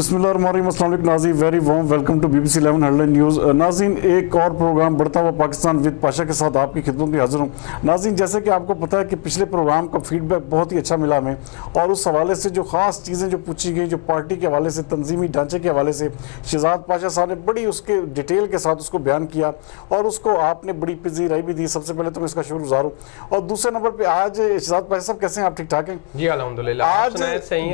बिस्मिल्लाहिर्रहमानिर्रहीम, अस्सलाम वालेकुम नाज़रीन, very warm welcome to BBC 11 headline news. नाज़रीन, एक और प्रोग्राम बढ़ता हुआ पाकिस्तान विद पाशा के साथ आपकी खिदमत में हाजिर हूँ। नाज़रीन, जैसे कि आपको पता है कि पिछले प्रोग्राम का फीडबैक बहुत ही अच्छा मिला हमें, और उस हवाले से जो ख़ास चीज़ें जो पूछी गई, जो पार्टी के हवाले से, तंजीमी ढांचे के हवाले से शहजाद पाशा साहब ने बड़ी उसके डिटेल के साथ उसको बयान किया और उसको आपने बड़ी पजीराई भी दी। सबसे पहले तो मैं इसका शुक्रगुजार हूँ। और दूसरे नंबर पर आज शहजाद पाशा साहब कैसे हैं आप? ठीक ठाक हैं जी अल्हम्दुलिल्लाह। आज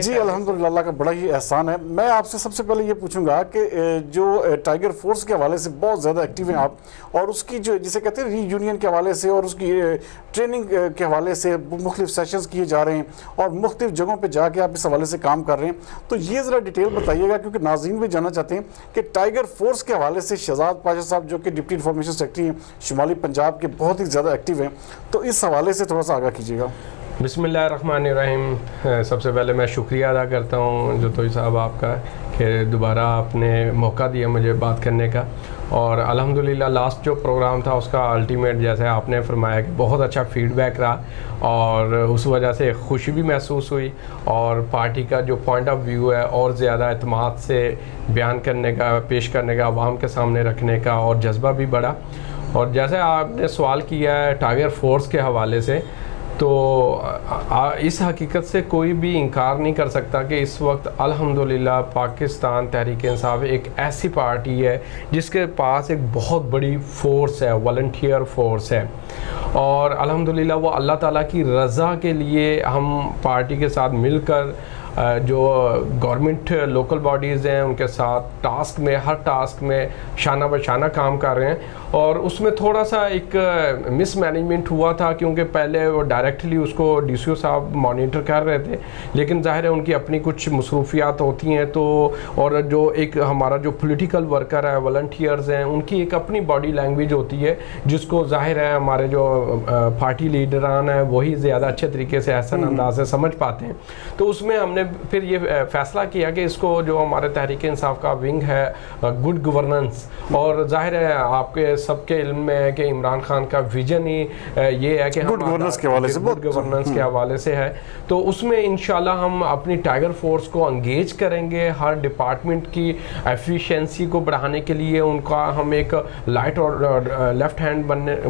जी अल्हम्दुलिल्लाह, अल्लाह का बड़ा ही एहसान है। मैं आपसे सबसे पहले ये पूछूंगा कि जो टाइगर फोर्स के हवाले से बहुत ज़्यादा एक्टिव हैं आप, और उसकी जो जिसे कहते हैं रीयूनियन के हवाले से और उसकी ट्रेनिंग के हवाले से मुख्तलिफ सेशंस किए जा रहे हैं और मुख्तलिफ जगहों पे जाके आप इस हवाले से काम कर रहे हैं, तो ये ज़रा डिटेल बताइएगा, क्योंकि नाज़रीन भी जानना चाहते हैं कि टाइगर फोर्स के हवाले से शहजाद पाशा साहब जो कि डिप्टी इंफॉर्मेशन सेक्रेटरी हैं शुमाली पंजाब के, बहुत ही ज़्यादा एक्टिव हैं, तो इस हवाले से थोड़ा सा आगाह कीजिएगा। बिस्मिल्लाहिर्रहमानिर्रहीम। सबसे पहले मैं शुक्रिया अदा करता हूँ जोतोई साहब आपका कि दोबारा आपने मौका दिया मुझे बात करने का। और अल्हम्दुलिल्लाह लास्ट जो प्रोग्राम था उसका अल्टीमेट, जैसे आपने फरमाया कि बहुत अच्छा फीडबैक रहा और उस वजह से खुशी भी महसूस हुई और पार्टी का जो पॉइंट ऑफ व्यू है और ज़्यादा एतमाद से बयान करने का, पेश करने का, आवाम के सामने रखने का और जज्बा भी बढ़ा। और जैसे आपने सवाल किया है टाइगर फोर्स के हवाले से, तो इस हकीकत से कोई भी इनकार नहीं कर सकता कि इस वक्त अल्हम्दुलिल्लाह पाकिस्तान तहरीक इंसाफ एक ऐसी पार्टी है जिसके पास एक बहुत बड़ी फ़ोर्स है, वॉलंटियर फ़ोर्स है। और अल्हम्दुलिल्लाह वो अल्लाह ताला की रज़ा के लिए हम पार्टी के साथ मिलकर जो गवर्नमेंट लोकल बॉडीज़ हैं उनके साथ टास्क में, हर टास्क में शाना बशाना काम कर रहे हैं। और उसमें थोड़ा सा एक मिसमैनेजमेंट हुआ था, क्योंकि पहले वो डायरेक्टली उसको DCO साहब मॉनिटर कर रहे थे, लेकिन ज़ाहिर है उनकी अपनी कुछ मसरूफियात होती हैं, तो और जो एक हमारा जो पॉलिटिकल वर्कर है, वॉलंटियर्स हैं, उनकी एक अपनी बॉडी लैंग्वेज होती है जिसको ज़ाहिर है हमारे जो पार्टी लीडरान हैं वही ज़्यादा अच्छे तरीके से एहसन अंदाज से समझ पाते हैं। तो उसमें हमने फिर ये फैसला किया कि इसको जो हमारे तहरीक इंसाफ का विंग है गुड गवर्नेंस, और ज़ाहिर है आपके सबके इल्म में है कि इमरान खान का विजन ही ये है कि गुड गवर्नेंस के हवाले से, गुड गवर्नेंस के हवाले से है। तो उसमें इंशाल्लाह हम अपनी टाइगर फोर्स को एंगेज करेंगे, हर डिपार्टमेंट की एफिशिएंसी को बढ़ाने के लिए उनका हम एक लाइट और लेफ्ट हैंड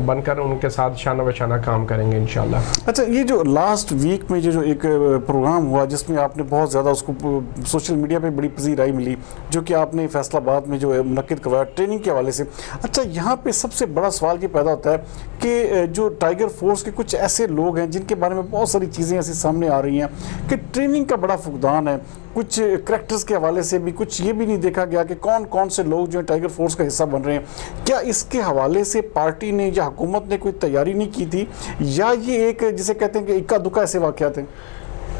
बनकर उनके साथ शाना बशाना काम करेंगे इंशाल्लाह। अच्छा, ये जो लास्ट वीक में जो एक प्रोग्राम हुआ जिसमें आपने बहुत ज़्यादा उसको सोशल मीडिया पे बड़ी पजीराई मिली, जो कि आपने फैसलाबाद में जो है मुनक्किद करवाया ट्रेनिंग के हवाले से। अच्छा, यहाँ पे सबसे बड़ा सवाल ये पैदा होता है कि जो टाइगर फोर्स के कुछ ऐसे लोग हैं जिनके बारे में बहुत सारी चीज़ें ऐसी सामने आ रही हैं कि ट्रेनिंग का बड़ा फुकदान है, कुछ करैक्टर्स के हवाले से भी कुछ ये भी नहीं देखा गया कि कौन कौन से लोग जो है टाइगर फोर्स का हिस्सा बन रहे हैं। क्या इसके हवाले से पार्टी ने या हुकूमत ने कोई तैयारी नहीं की थी, या ये एक जिसे कहते हैं कि इक्का दुक्का ऐसे वाक़यात हैं?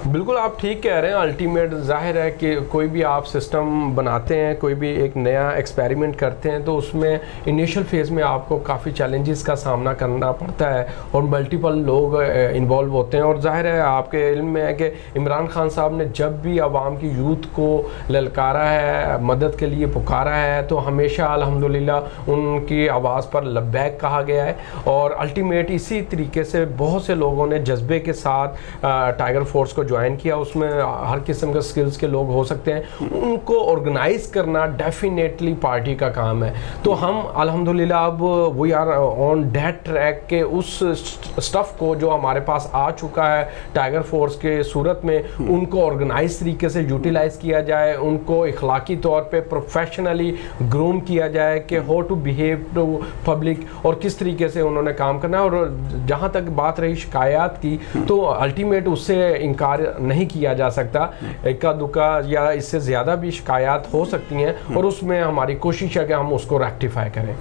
बिल्कुल आप ठीक कह रहे हैं। अल्टीमेट ज़ाहिर है कि कोई भी आप सिस्टम बनाते हैं, कोई भी एक नया एक्सपेरिमेंट करते हैं, तो उसमें इनिशियल फेज़ में आपको काफ़ी चैलेंजेस का सामना करना पड़ता है और मल्टीपल लोग इन्वॉल्व होते हैं। और ज़ाहिर है आपके इल्म में है कि इमरान खान साहब ने जब भी आवाम की यूथ को ललकारा है, मदद के लिए पुकारा है, तो हमेशा अल्हम्दुलिल्लाह उनकी आवाज़ पर लब्बैक कहा गया है। और अल्टीमेट इसी तरीके से बहुत से लोगों ने जज्बे के साथ टाइगर फोर्स को ज्वाइन किया। उसमें हर किस्म के स्किल्स के लोग हो सकते हैं, उनको ऑर्गेनाइज करना डेफिनेटली पार्टी का काम है। तो हम अल्हम्दुलिल्लाह अब we are on that track के उस स्टफ को जो हमारे पास आ चुका है टाइगर फोर्स के सूरत में, उनको ऑर्गेनाइज तरीके से यूटिलाइज किया जाए, उनको इखलाकी तौर पे प्रोफेशनली ग्रूम किया जाए कि how to behave to public और किस तरीके से उन्होंने काम करना है। और जहाँ तक बात रही शिकायत की, तो अल्टीमेट उससे इनकार नहीं किया जा सकता, इक्का दुक्का या इससे ज़्यादा भी शिकायत हो सकती हैं और उसमें हमारी कोशिश है कि हम उसको रेक्टिफाई करें।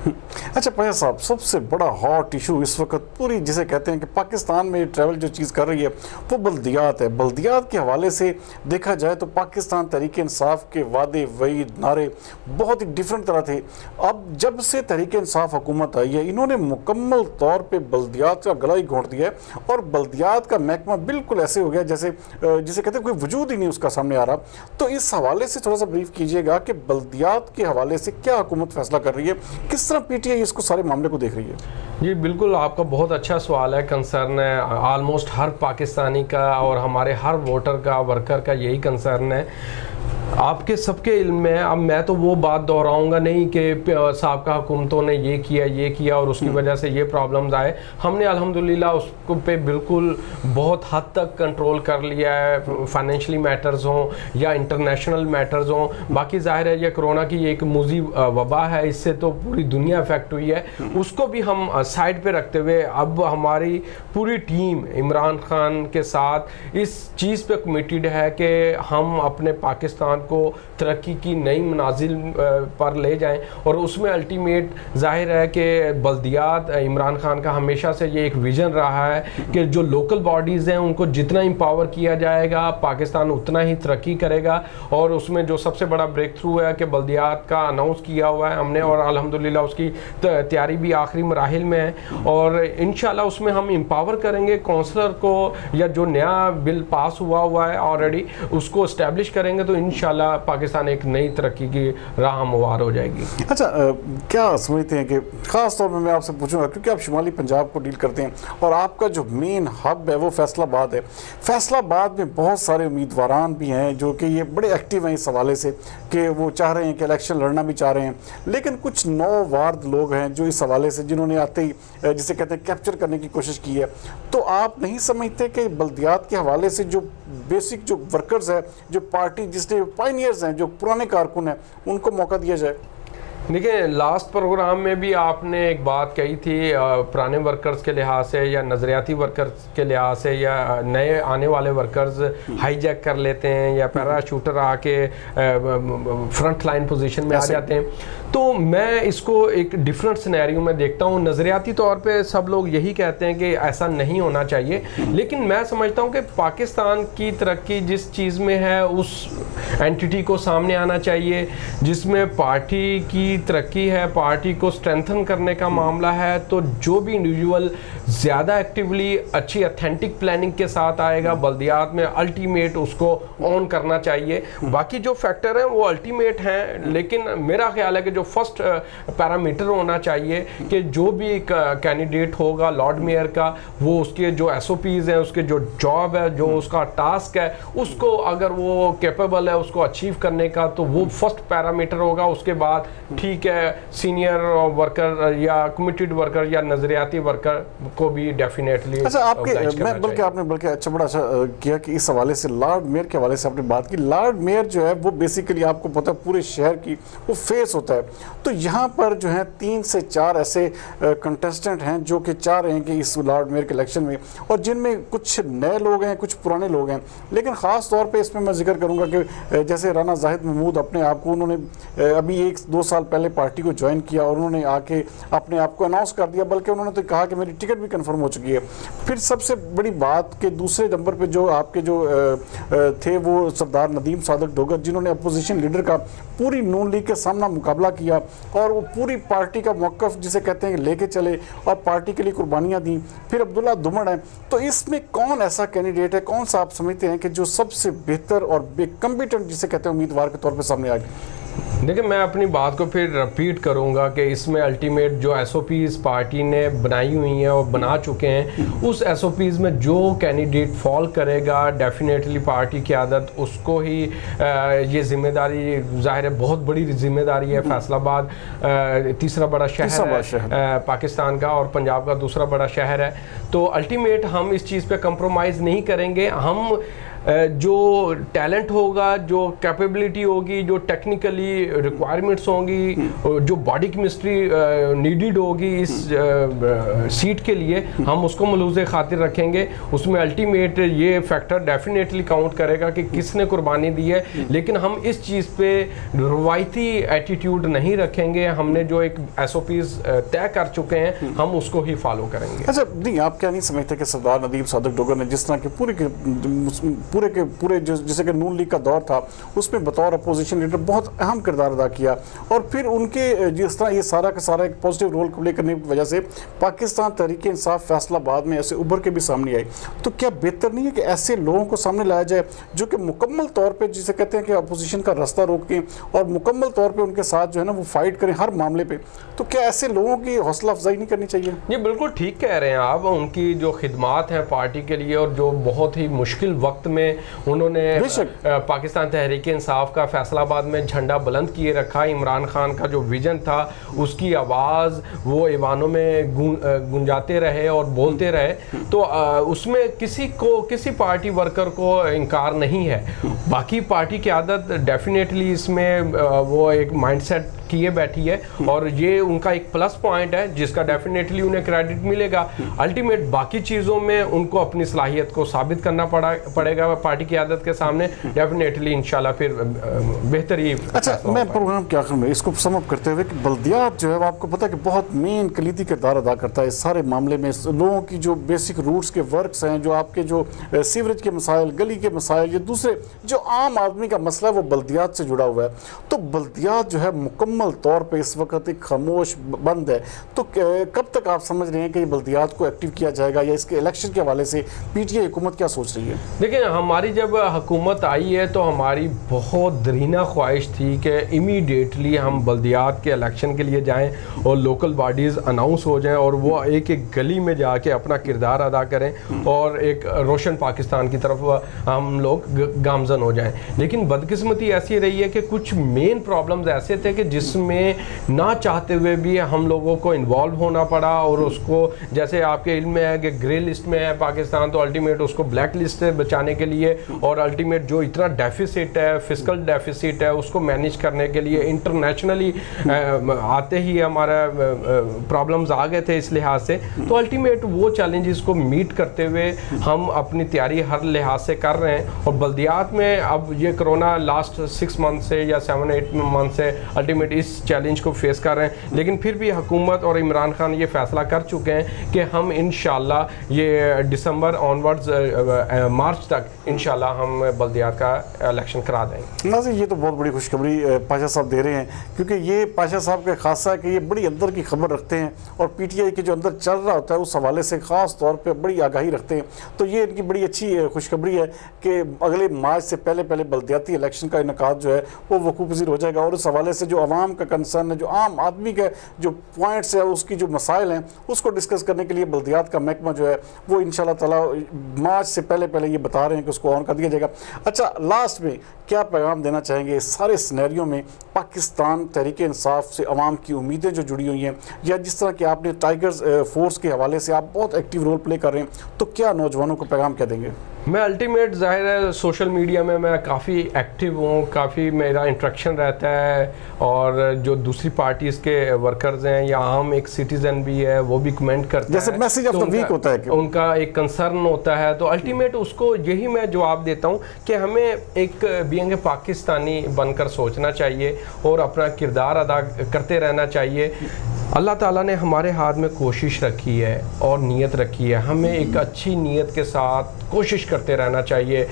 अच्छा पाशा साहब, सबसे बड़ा हॉट इशू इस वक्त पूरी जिसे कहते हैं कि पाकिस्तान में ट्रैवल जो चीज़ कर रही है वो बल्दियात है। बल्दियात के हवाले से देखा जाए तो पाकिस्तान तहरीक इंसाफ के वादे वईद नारे बहुत ही डिफरेंट तरह थे। अब जब से तहरीक इंसाफ हुकूमत आई है, इन्होंने मुकम्मल तौर पर बल्दियात का गला ही घोंट दिया है और बल्दियात का महकमा बिल्कुल ऐसे हो गया जैसे जिसे कहते हैं कोई वजूद ही नहीं उसका सामने आ रहा। तो इस हवाले से थोड़ा सा ब्रीफ कीजिएगा कि बल्दियात के हवाले से क्या हुकूमत फैसला कर रही है, किस तरह PTI इसको सारे मामले को देख रही है? जी बिल्कुल, आपका बहुत अच्छा सवाल है, कंसर्न है ऑलमोस्ट हर पाकिस्तानी का और हमारे हर वोटर का, वर्कर का यही कंसर्न है। आपके सबके इल्म में, अब मैं तो वो बात दोहराऊंगा नहीं कि साबका हुकूमतों ने ये किया और उसकी वजह से ये प्रॉब्लम्स आए। हमने अल्हम्दुलिल्लाह उसको पे बिल्कुल बहुत हद तक कंट्रोल कर लिया है, फाइनेंशियली मैटर्स हों या इंटरनेशनल मैटर्स हों। बाकी जाहिर है ये कोरोना की एक मूजी वबा है, इससे तो पूरी दुनिया अफेक्ट हुई है, उसको भी हम साइड पे रखते हुए अब हमारी पूरी टीम इमरान खान के साथ इस चीज़ पे कमिटेड है कि हम अपने पाकिस्तान को तरक्की की नई मनाजिल पर ले जाएं। और उसमें अल्टीमेट जाहिर है कि बल्दियात, इमरान खान का हमेशा से ये एक विज़न रहा है कि जो लोकल बॉडीज़ हैं उनको जितना एम्पावर किया जाएगा पाकिस्तान उतना ही तरक्की करेगा। और उसमें जो सबसे बड़ा ब्रेक थ्रू है कि बल्दियात का अनाउंस किया हुआ है हमने, और अल्हम्दुलिल्लाह उसकी तैयारी भी आखिरी मराहिल में है। और इंशाल्लाह उसमें हम एम्पावर करेंगे काउंसलर को, या जो नया बिल पास हुआ है ऑलरेडी उसको इस्टेब्लिश करेंगे, तो इंशाल्लाह पाकिस्तान एक नई तरक्की की राह हमवार हो जाएगी। अच्छा, क्या समझते हैं कि ख़ास तौर पे मैं आपसे पूछूंगा क्योंकि आप शुमाली पंजाब को डील करते हैं और आपका जो मेन हब है वो फैसलाबाद है। फैसलाबाद में बहुत सारे उम्मीदवारान भी हैं जो कि ये बड़े एक्टिव हैं इस हवाले से कि वो चाह रहे हैं कि इलेक्शन लड़ना भी चाह रहे हैं, लेकिन कुछ नौवार्द लोग हैं जो इस हवाले से जिन्होंने आते ही जिसे कहते हैं कैप्चर करने की कोशिश की है। तो आप नहीं समझते कि बल्दियात के हवाले से जो बेसिक जो वर्कर्स है, जो पार्टी जिसने पायनियर्स हैं, जो पुराने कारकुन हैं, उनको मौका दिया जाए? देखिए, लास्ट प्रोग्राम में भी आपने एक बात कही थी पुराने वर्कर्स के लिहाज से या नज़रियाती वर्कर्स के लिहाज से या नए आने वाले वर्कर्स हाईजैक कर लेते हैं या पैराशूटर आके फ्रंट लाइन पोजीशन में आ जाते हैं। तो मैं इसको एक डिफरेंट सिनेरियो में देखता हूँ। नज़रियाती तौर पे सब लोग यही कहते हैं कि ऐसा नहीं होना चाहिए, लेकिन मैं समझता हूँ कि पाकिस्तान की तरक्की जिस चीज़ में है उस एंटिटी को सामने आना चाहिए, जिसमें पार्टी की तरक्की है, पार्टी को स्ट्रेंथन करने का मामला है। तो जो भी इंडिविजुअल ज़्यादा एक्टिवली अच्छी ऑथेंटिक प्लानिंग के साथ आएगा बल्दियात में, अल्टीमेट उसको ऑन करना चाहिए। बाकी जो फैक्टर हैं वो अल्टीमेट हैं, लेकिन मेरा ख्याल है कि जो फर्स्ट पैरामीटर होना चाहिए कि जो भी कैंडिडेट होगा लॉर्ड मेयर का, वो उसके जो SOPs हैं, उसके जो जॉब है, जो उसका टास्क है, उसको अगर वो कैपेबल है उसको अचीव करने का, तो वो फर्स्ट पैरामीटर होगा। उसके बाद ठीक है, सीनियर वर्कर या कमिटेड वर्कर या नजरियाती वर्कर को भी डेफिनेटली। अच्छा, आपने बल्कि अच्छा बड़ा अच्छा किया कि इस हवाले से लॉर्ड मेयर के हवाले से आपने बात की। लॉर्ड मेयर जो है वो बेसिकली आपको पता है पूरे शहर की वो फेस होता है। तो यहाँ पर जो है 3 से 4 ऐसे कंटेस्टेंट हैं जो कि चाह रहे हैं कि इस लॉर्ड मेयर के इलेक्शन में, और जिनमें कुछ नए लोग हैं, कुछ पुराने लोग हैं। लेकिन ख़ास तौर पे इसमें मैं जिक्र करूँगा कि जैसे राना जाहिद महमूद अपने आप को, उन्होंने अभी 1-2 साल पहले पार्टी को ज्वाइन किया और उन्होंने आके अपने आप को अनाउंस कर दिया, बल्कि उन्होंने तो कहा कि मेरी टिकट भी कंफर्म हो चुकी है। फिर सबसे बड़ी बात कि दूसरे नंबर पे जो आपके जो थे वो सरदार नदीम सादक डोगर, जिन्होंने अपोजिशन लीडर का पूरी नून लीग के सामना मुकाबला किया और वो पूरी पार्टी का मौक़िफ़ जिसे कहते हैं लेके चले और पार्टी के लिए कुर्बानियाँ दी। फिर अब्दुल्ला दुमड़ हैं। तो इसमें कौन ऐसा कैंडिडेट है, कौन सा आप समझते हैं कि जो सबसे बेहतर और कॉम्पिटेंट जिसे कहते हैं उम्मीदवार के तौर पर सामने आ गए? देखिए, मैं अपनी बात को फिर रिपीट करूंगा कि इसमें अल्टीमेट जो SOPs पार्टी ने बनाई हुई हैं और बना चुके हैं, उस SOPs में जो कैंडिडेट फॉल करेगा डेफिनेटली पार्टी की आदत उसको ही ये जिम्मेदारी, जाहिर है बहुत बड़ी जिम्मेदारी है। फैसलाबाद तीसरा बड़ा शहर है पाकिस्तान का और पंजाब का दूसरा बड़ा शहर है। तो अल्टीमेट हम इस चीज़ पे कंप्रोमाइज़ नहीं करेंगे। हम जो टैलेंट होगा, जो कैपेबिलिटी होगी, जो टेक्निकली रिक्वायरमेंट्स होंगी, जो बॉडी केमिस्ट्री नीडेड होगी इस सीट के लिए, हम उसको मलूज़ खातिर रखेंगे। उसमें अल्टीमेट ये फैक्टर डेफिनेटली काउंट करेगा कि किसने कुर्बानी दी है, लेकिन हम इस चीज़ पे रवायती एटीट्यूड नहीं रखेंगे। हमने जो एक SOPs तय कर चुके हैं हम उसको ही फॉलो करेंगे। अच्छा, नहीं आप क्या नहीं समझते कि सरदार नदीम सादक डोगर ने जिस तरह के पूरे जिसे कि नून लीग का दौर था उसमें बतौर अपोजिशन लीडर बहुत अहम किरदार अदा किया, और फिर उनके जिस तरह ये सारा का सारा एक पॉजिटिव रोल प्ले करने की वजह से पाकिस्तान तहरीक इंसाफ फैसलाबाद में ऐसे उभर के भी सामने आई। तो क्या बेहतर नहीं है कि ऐसे लोगों को सामने लाया जाए जो कि मुकम्मल तौर पर जिसे कहते हैं कि अपोजिशन का रास्ता रोकें और मुकम्मल तौर पर उनके साथ जो है ना वो फाइट करें हर मामले पर? तो क्या ऐसे लोगों की हौसला अफजाई नहीं करनी चाहिए? ये बिल्कुल ठीक कह रहे हैं आप। उनकी जो खिदमात हैं पार्टी के लिए और जो बहुत ही मुश्किल वक्त में में उन्होंने पाकिस्तान तहरीक इंसाफ का फैसलाबाद में झंडा बुलंद किए रखा। इमरान खान का जो विजन था उसकी आवाज़ वो ईवानों में गुंजाते रहे और बोलते रहे, तो उसमें किसी पार्टी वर्कर को इनकार नहीं है। बाकी पार्टी की आदत डेफिनेटली इसमें वो एक माइंडसेट किए बैठी है और ये उनका एक प्लस पॉइंट है जिसका डेफिनेटली उन्हें क्रेडिट मिलेगा। अल्टीमेट बाकी चीज़ों में उनको अपनी सलाहियत को साबित करना पड़ेगा पार्टी की आदत के सामने। डेफिनेटली इंशाल्लाह फिर बेहतरी। अच्छा, मैं प्रोग्राम के आखिर में इसको समअप करते हुए कि बल्दियात जो है आपको पता है कि बहुत मेन कलीदी किरदार अदा करता है इस सारे मामले में। लोगों की जो बेसिक रूट्स के वर्क्स हैं, जो आपके जो सीवरेज के मसाइल, गली के मसाइल, या दूसरे जो आम आदमी का मसला है वो बल्दियात से जुड़ा हुआ है। तो बल्दियात जो है मुकम्मल तौर पे इस वक्त एक खामोश बंद है। तो कब तक आप समझ रहे हैं कि ये बल्दियात को एक्टिव किया जाएगा, या इसके इलेक्शन के हवाले से पीटीआई हुकूमत क्या सोच रही है? देखिए, हमारी जब हुकूमत आई है तो हमारी बहुत दरीना ख्वाहिश थी कि इमीडिएटली हम बल्दियात के इलेक्शन के लिए जाएं और लोकल बॉडीज़ अनाउंस हो जाएं और वो एक एक गली में जाके अपना किरदार अदा करें और एक रोशन पाकिस्तान की तरफ हम लोग गामजन हो जाएं। लेकिन बदकिस्मती ऐसी रही है कि कुछ मेन प्रॉब्लम्स ऐसे थे कि जिसमें ना चाहते हुए भी हम लोगों को इन्वॉल्व होना पड़ा, और उसको जैसे आपके इल्म में है कि ग्रे लिस्ट में है पाकिस्तान, तो अल्टीमेट उसको ब्लैक लिस्ट से बचाने के लिए और अल्टीमेट जो इतना डेफिसिट है, फिस्कल डेफिसिट है, उसको मैनेज करने के लिए इंटरनेशनली आते ही हमारा प्रॉब्लम्स आ गए थे इस लिहाज से। तो अल्टीमेट वो चैलेंजेस को मीट करते हुए हम अपनी तैयारी हर लिहाज से कर रहे हैं। और बल्दियात में अब ये कोरोना लास्ट 6 मंथ से या 7-8 मंथ से अल्टीमेट इस चैलेंज को फेस कर रहे हैं, लेकिन फिर भी हुकूमत और इमरान खान ये फैसला कर चुके हैं कि हम इंशाल्लाह ये दिसंबर ऑनवर्ड्स मार्च तक इंशाल्लाह हम बल्दियात का इलेक्शन करा देंगे। नाज़िर, ये तो बहुत बड़ी खुशखबरी पाशा साहब दे रहे हैं, क्योंकि ये पाशा साहब का खासा है कि ये बड़ी अंदर की खबर रखते हैं और पीटीआई के जो अंदर चल रहा होता है उस हवाले से ख़ास तौर पर बड़ी आगाही रखते हैं। तो ये इनकी बड़ी अच्छी खुशखबरी है कि अगले मार्च से पहले बल्दियाती इलेक्शन का इनकाद जो है वो वकूफ़ पज़ीर हो जाएगा। और उस हवाले से जो आवाम का कंसर्न है, जो आम आदमी का जो पॉइंट्स है, उसकी जो मसाइल हैं, उसको डिस्कस करने के लिए बल्दियात का महकमा जो है वो इंशाल्लाह ताला मार्च से पहले ये बता रहे हैं कि उसको ऑन कर दिया जाएगा। अच्छा, लास्ट में क्या पैगाम देना चाहेंगे इस सारे सिनेरियो में पाकिस्तान तहरीक इंसाफ से आवाम की उम्मीदें जो जुड़ी हुई हैं, या जिस तरह कि आपने टाइगर्स फोर्स के हवाले से आप बहुत एक्टिव रोल प्ले कर रहे हैं, तो क्या नौजवानों को पैगाम क्या देंगे? मैं अल्टीमेट ज़ाहिर है सोशल मीडिया में मैं काफ़ी एक्टिव हूँ, काफ़ी मेरा इंट्रैक्शन रहता है, और जो दूसरी पार्टीज़ के वर्कर्स हैं या आम एक सिटीज़न भी है वो भी कमेंट करते हैं, जैसे मैसेज ऑफ द वीक होता है कि उनका एक कंसर्न होता है। तो अल्टीमेट उसको यही मैं जवाब देता हूँ कि हमें एक बीइंग पाकिस्तानी बनकर सोचना चाहिए और अपना किरदार अदा करते रहना चाहिए। अल्लाह ताला ने हमारे हाथ में कोशिश रखी है और नीयत रखी है, हमें एक अच्छी नीयत के साथ कोशिश करते रहना चाहिए।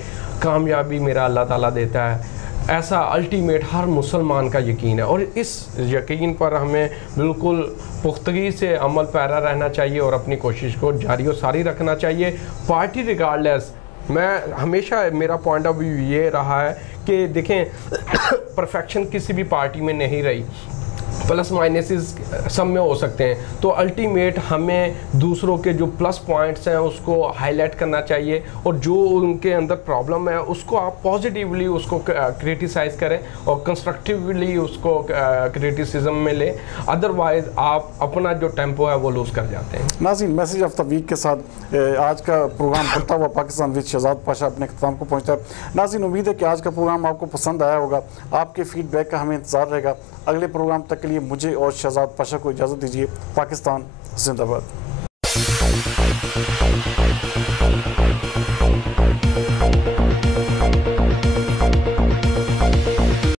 कामयाबी मेरा अल्लाह ताला देता है, ऐसा अल्टीमेट हर मुसलमान का यकीन है, और इस यकीन पर हमें बिल्कुल पुख्तगी से अमल पैरा रहना चाहिए और अपनी कोशिश को जारी और सारी रखना चाहिए। पार्टी रिगार्डलेस, मैं हमेशा मेरा पॉइंट ऑफ व्यू ये रहा है कि देखें परफेक्शन किसी भी पार्टी में नहीं रही, प्लस माइनसेस सब में हो सकते हैं। तो अल्टीमेट हमें दूसरों के जो प्लस पॉइंट्स हैं उसको हाईलाइट करना चाहिए, और जो उनके अंदर प्रॉब्लम है उसको आप पॉजिटिवली उसको क्रिटिसाइज़ करें और कंस्ट्रक्टिवली उसको क्रिटिसिज्म में लें, अदरवाइज आप अपना जो टेम्पो है वो लूज़ कर जाते हैं। नाज़रीन, मैसेज ऑफ द वीक के साथ आज का प्रोग्राम बढ़ता हुआ पाकिस्तान विद शहजाद पाशा अपने अख्ताम को पहुँचता है। नाज़रीन, उम्मीद है कि आज का प्रोग्राम आपको पसंद आया होगा, आपके फीडबैक का हमें इंतज़ार रहेगा। अगले प्रोग्राम तक के लिए मुझे और शहजाद पाशा को इजाज़त दीजिए। पाकिस्तान जिंदाबाद।